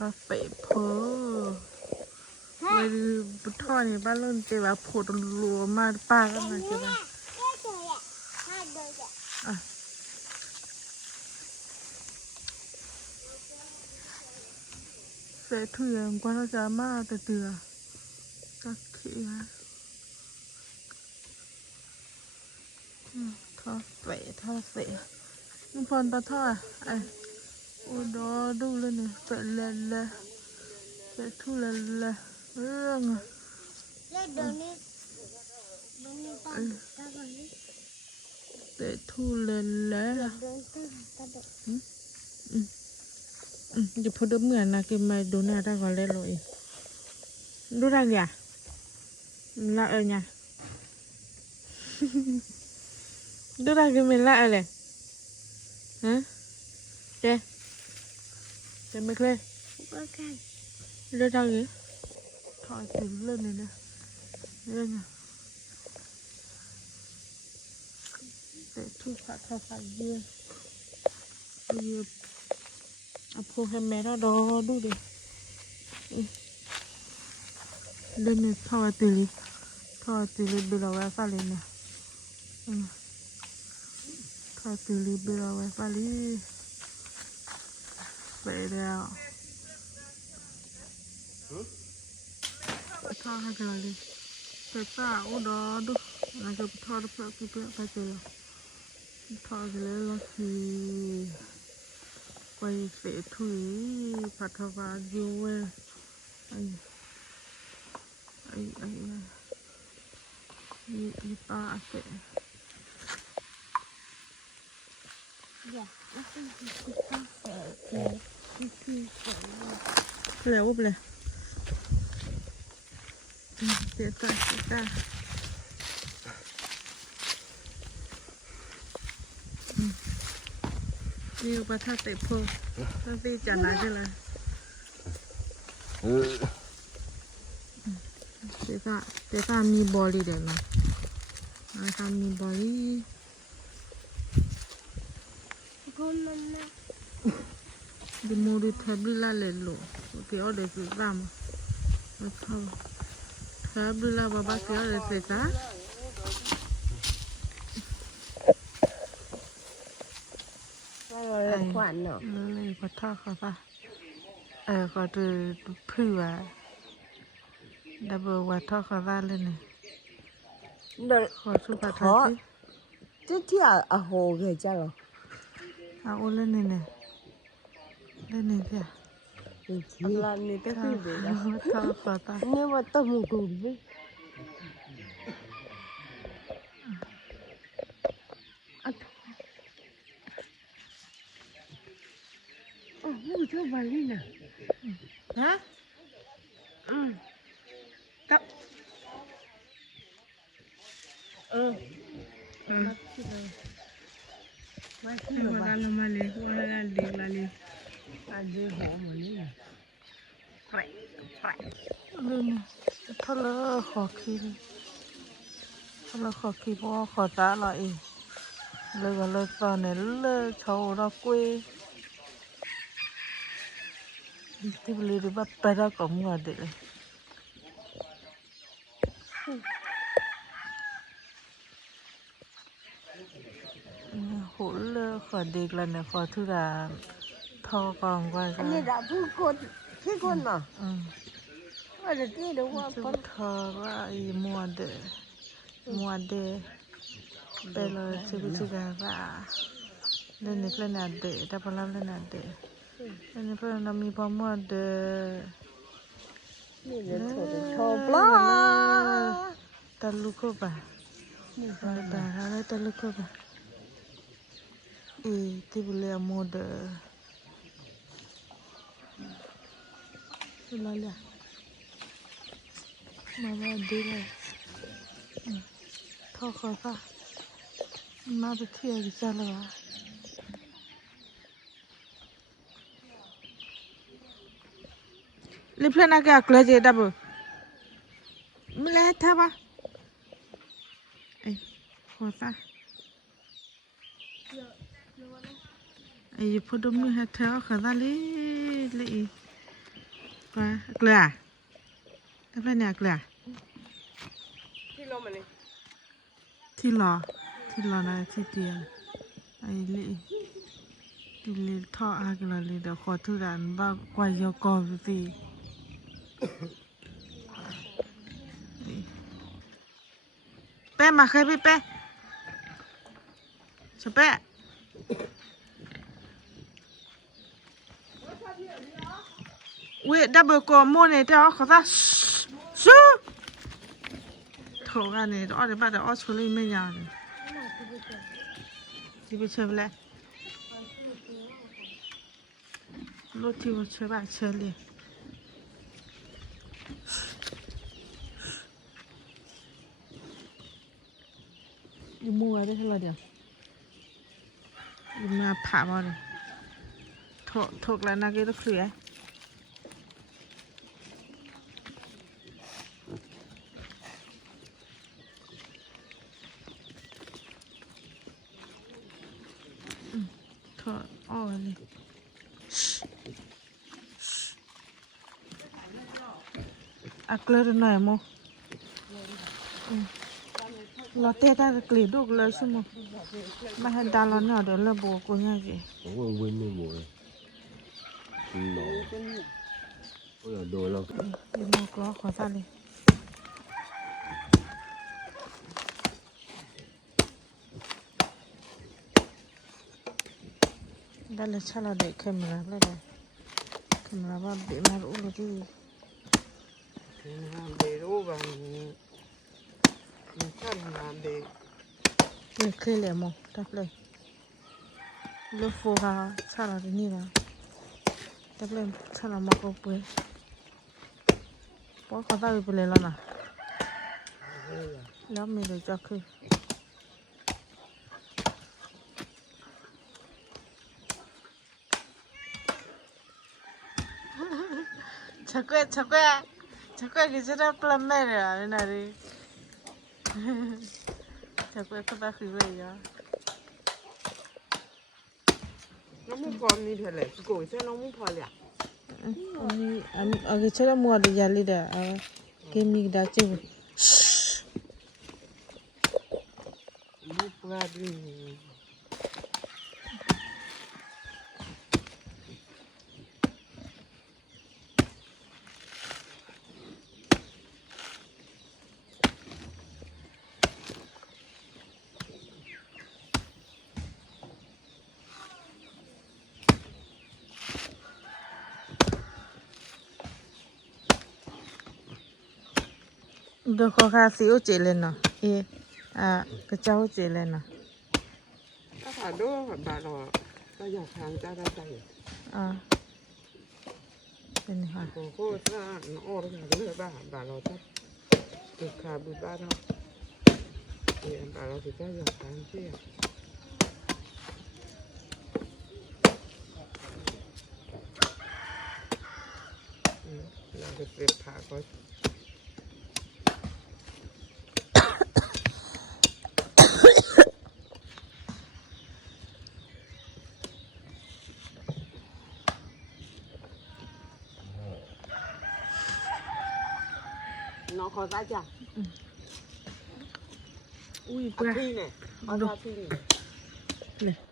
ถ้าเปะเพอไปบุทอนี่บ้านเล่นเจ้าโผล่ตรัวมาป้าก็มาเจ้าอ่ะเสร็จทุเรียนกว่าเราจะมาแต่เตือสักทีนะถ้าเปะถ้าเสะนี่พอนตาท่อไอ้อุดรดูเลยเนี่ยเปะเล่นเลยเปะทุเล่นเลยเรื่องเปะทุเล่นเลยจะพูดเหมือนนะกินมาดูหน้าตาก่อนเล่นเลยดูได้ไงละเนี่ยดูได้กินเป็นละเลยฮะเจ๊ไม่เคยดูได้ไงถอดถึงเล่นเลยนะเล่นอ่ะแต่ทุกข์ทำไปเยอะเอาพวกให้แม่เราดูดิเล่นเนี่ยทอดตีลีเบลเอาไว้ฟ้าเลยเนี่ยทอดตีลีเบลเอาไว้ฟ้าลีไปแล้วทอดให้กันเลยเสร็จจ้าอุดรดูแล้วก็ทอดเพื่อไปเจอทอดเลยละสิไปเสร็จถุยผัดทวารยูเว้ยไอ้ปลาเสร็จแล้วไปเลยเสียใจนี่อุปทานเตะโพตั้งตีจันทร์นะใช่ไหมเจ้ามีบอลลีเด่นนะทำมีบอลลีดิโมดิเทบิลาเลโลโอเคเอาเดี๋ยวจะทำนะครับเทบิลาบ้าเกี่ยวกับเจ้าขวัญเนาะเลยพัดท่าเขาป่ะก็จะเพื่อดับเบิลวัดท่าเขาได้เลยเนี่ยขอสุขภาพที่ที่อาโหเกจ้าหรอโอ้เล่นเนี่ยเล่นเนี่ยจ้ะร้านนี้ก็คือเด็กท่าเขาตาเนี่ยว่าต้องมุกุลบิไม่ชอบบาลีนะฮะกับไม่คือแบบว่าเรามาเลยว่าเราเด็กเราเลยอันเดียวหัวมันนี่ไปเล่นถ้าเราขอคิดเพราะขอตาเราเองเลยก็เลยตอนนี้เลยชาวเราคุยที่บริเวณบ้านไปเราก็มัวเด็กหูเลยขอเด็กแล้วเนี่ยขอทุราทอกองไว้อันนี้ด่าผู้คนที่คนเนาะว่าจะที่ดูว่าคนทอว่าอีมัวเดไปเลยชิบิชิกาว่าเล่นนี่เล่นอะไรแต่พอเราเล่นอะไรเล่นนี่เพื่อนเรามีพอมัวเดนี่จะโทรปลาตะลุกบ่าแต่อะไรตะลุกบ่าที่บุเรียมัวเดอะไรล่ะมาว่าดีเลยท่อคอยป่ะมาไปเที่ยวกันจ้าเลยวะลิปเลน่าแกอักเลเจดับไม่เลยท่าป่ะขอป่ะพูดมือให้เท้าขาดเลย qua gle đắp lên nhà gle ที่ลมอันนี้ thi lò này thi tiền ai li thọ ai cái là li được khó thư đàn ba quay vô co gì bé mà khai bé cho bé ui double co mua này theo khó ta su thổ ra này đó để bắt đầu xử lý mấy nhà này đi về chơi lại lúc thì về chơi bạn chơi liền đi mua ở đây thôi là được đi mua phá vào đây thuộc là na cái đó khử ấy thôi đi clear này mo lo tê ta clear được lời xí mo mà hiện tại là nó để là bộ của nhà gì cũng quên mấy bộ nó bây giờ đồ lâu đi mua có khó ra đi đây là chắc là để camera đây này camera vào bị mà rũ rồi chứ để rú và mình chắc là để để khơi lẻ mồ đắp lên lúc phô vào chắc là cái gì đó đắp lên chắc là mặc áo bơi bỏ khó ra bị lên là đó mình để cho khơi 자꾸야 기절할 플랜메리야 이날이 자꾸야 그다 그거야 nó muốn phò như thế này cổ cho nó muốn phò lẹ 아니 아기처럼 뭐하러 잘리래 개미 다치고 muốn phò đi được khó khăn xíu chị lên nè cái cháu chị lên nè các bạn đó bà nó taอยากทางจะได้ใจ bên này hả โคตรน่าน้อรู้จักเลยbà nó chắc được cả bụi ba đâu thì bà nó thì chắcอยากทางที่เราจะเก็บผักก็nó khó ra chả ui thi này khó ra thi này này